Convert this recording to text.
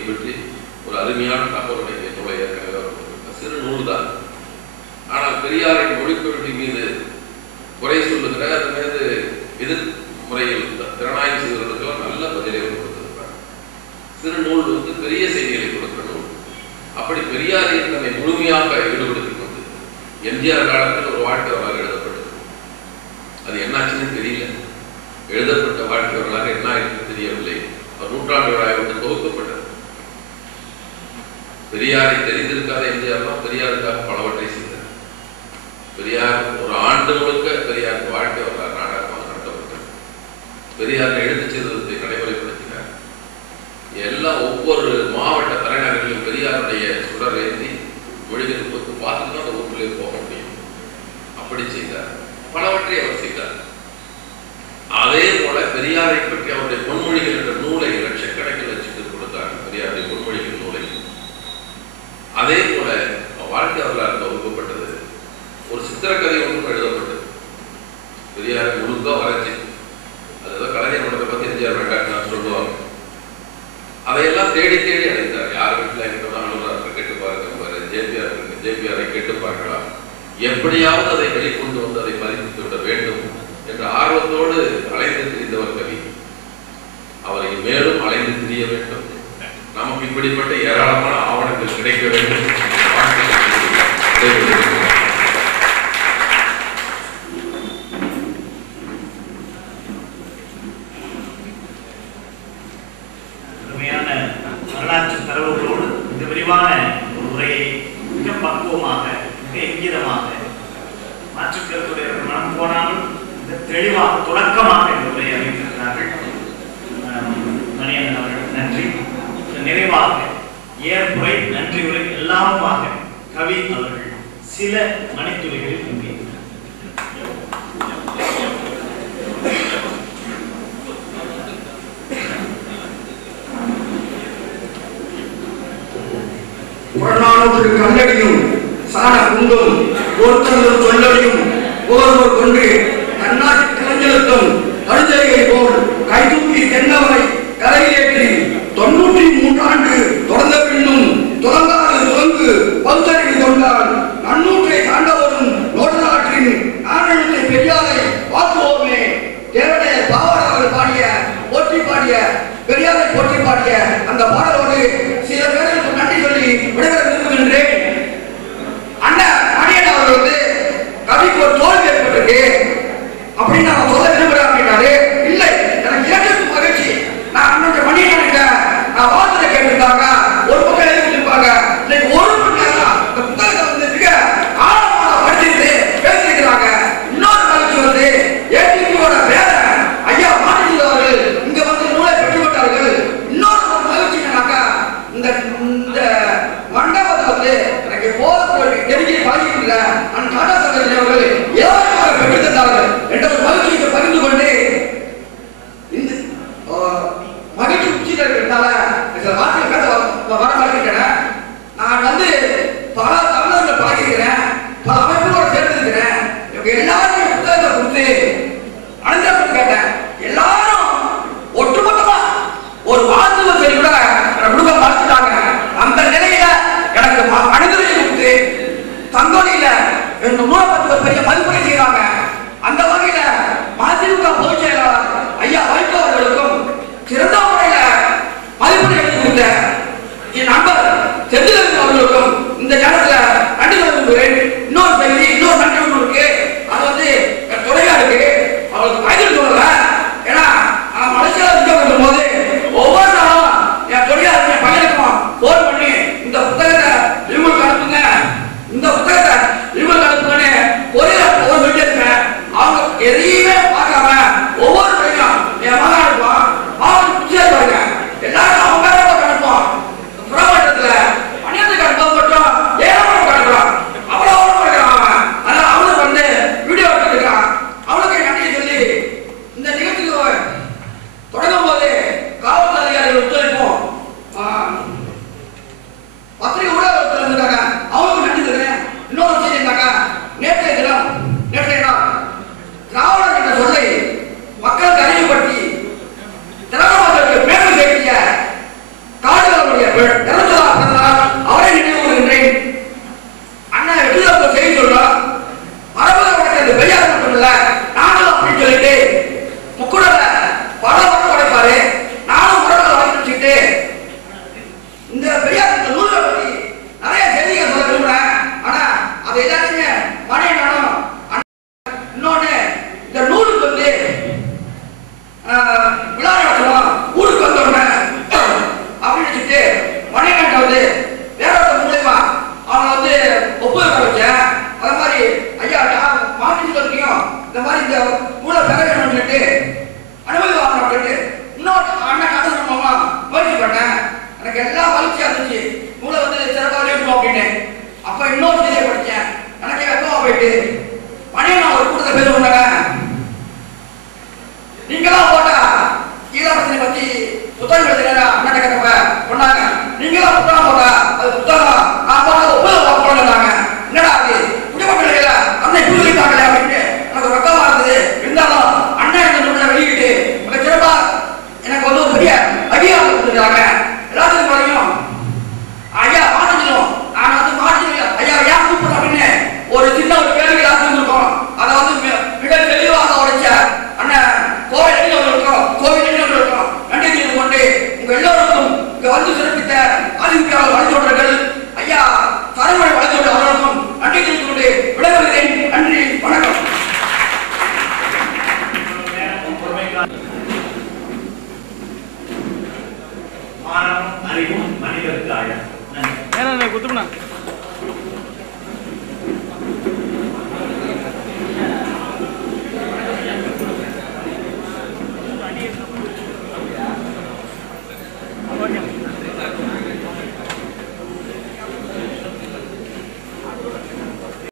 இதை பற்றி ஒரு அருமையான தகவலுடைய நூலை ஏற்கனவே சிறு நூல் தான். ஆனால் பெரியாரின் மொழிப்பொருட்டி மீது குறை சொல்லுகிற அது மீது எதிர் முறையில் திறனாய்வு செய்வதற்கெல்லாம் நல்ல பதிலை அவர் கொடுத்திருக்கிறார். சிறு நூல் வந்து பெரிய செய்திகளை கொடுக்கிற நூல். அப்படி பெரியாரின் தன்னை முழுமையாக ஈடுபடுத்திக் கொண்டு எம்ஜிஆர் காலத்தில் ஒரு வாழ்க்கை வரலாறு எழுதப்பட்டது. அது என்னாச்சுன்னு தெரியல. எழுதப்பட்ட வாழ்க்கை வரலாறு என்ன ஆயிடுச்சு தெரியவில்லை. அவர் நூற்றாண்டு விழா வந்து தொகுக்கப்பட்டது. பெரியாரை தெரிந்திருக்காத எம்ஜிஆர்லாம் பெரியாருக்காக பலவற்றை செய்தார் பெரியார் ஒரு ஆண்டு முழுக்க பெரியாருக்கு வாழ்க்கை வரலாறு நாடகமாக நடத்தப்பட்டது. பெரியார் எழுத்து சீர்திருத்தத்தை நடைமுறைப்படுத்தினார். எல்லாம் ஒவ்வொரு மாவட்ட தலைநகரிலும் பெரியாருடைய சுடர் ஏந்தி மொழிகள் கொடுத்து பார்த்துட்டு தான் அந்த ஊருக்குள்ளே போக முடியும் அப்படி செய்தார் பலவற்றை அவர் செய்தார் அதே போல பெரியாரை பற்றி அவருடைய பொன்மொழிகள் என்ற நூலை லட்சக்கணக்கில் வச்சுட்டு கொடுத்தார் பெரியாருடைய பொன்மொழிகள் நூலை அதே போல வாழ்க்கை வரலாறு தொகுக்கப்பட்டது ஒரு சித்திரக்கதை ஒன்றும் எழுதப்பட்டது. பெரியார் முழுக்க வரைஞ்சி அதுதான் கலைஞர் மன்றத்தை பத்தி எம்ஜிஆர் வேண்டாம் சொல்லுவாங்க. அதையெல்லாம் தேடி தேடி அடைந்தார். யார் வீட்டில் இருக்கிறதா அனுராக கேட்டு பாருங்க ஜேபிஆர் ஜேபிஆரை கேட்டு பார்க்கலாம். எப்படியாவது அதை வெளிக்கொண்டு வந்து அதை பதிப்பித்து விட வேண்டும் என்ற ஆர்வத்தோடு அலைந்து திரிந்தவர் கவி. அவரை மேலும் அலைந்து திரிய வேண்டும். நமக்கு இப்படிப்பட்ட ஏராளமான ஆவணங்கள் கிடைக்க வேண்டும். வாழ்த்துக்கள் விடைபெறுகிறேன். அருமையான வரலாற்று தரவுகளோடு தெளிவான ஒரு உரையை மிக பக்குவமாக மிக இங்கிதமாக மாற்றுக்கருத்துடைய மனம் போனாலும் மிக தெளிவாக தொடக்கமாக இந்த உரையை அமைத்திருக்கிறார்கள். மணியன் மணியண்ணன் அவர்கள் நன்றி. நிறைவாக ஏற்புரை நன்றி உரை எல்லாமுமாக கவி அவர்கள் சில மணித்துறைகளில் இங்கே புறநானூற்று சார குண்டும் ஒருத்தர் சொல்லடியும் ஒருவர் கொண்டு தன்னாட்டு கலைஞருக்கும் கழுதையை போல் கைதூக்கி தென்னவரை கரையேற்றி தொன்னூற்றி மூன்றாண்டு தொடர்ந்த பின்னும் தொடர்ந்தாறு துவங்கு பல்தறி கொண்டால் நன்னூற்றை தாண்டவரும் நோட்டநாட்டின் நாடகத்தை பெரியாரை பார்த்துவோமே. தேவடைய அவர் பாடிய போற்றி பாடிய பெரியாரை போற்றி பாடிய அந்த பாடல் அடியா அடியாளம் கொடுக்குறாங்க எல்லாத்துக்கும் குறையும் ஐயா மாறிஞ்சிடும் நான் வந்து மாறிஞ்சிடும் ஐயா ஐயா கூப்பிடுறோம் அப்படின்னு ஒரு சின்ன ஒரு கேள்வி எல்லாத்துக்கும் இருக்கோம் அதை வந்து மிக தெளிவாக அண்ணன் கோவில் அடியில் இருக்கோம் கோவில் அடியில் இருக்கோம் நன்றி தெரிந்து கொண்டு உங்க எல்லோருக்கும் வந்து சிறப்பித்த ஆதித்யாவில் வழித்தோடர்கள் ஐயா தலைமுறை வழித்தோடு அவர்களுக்கும் நன்றி தெரிந்து கொண்டு விடைபெறுகிறேன் நன்றி வணக்கம்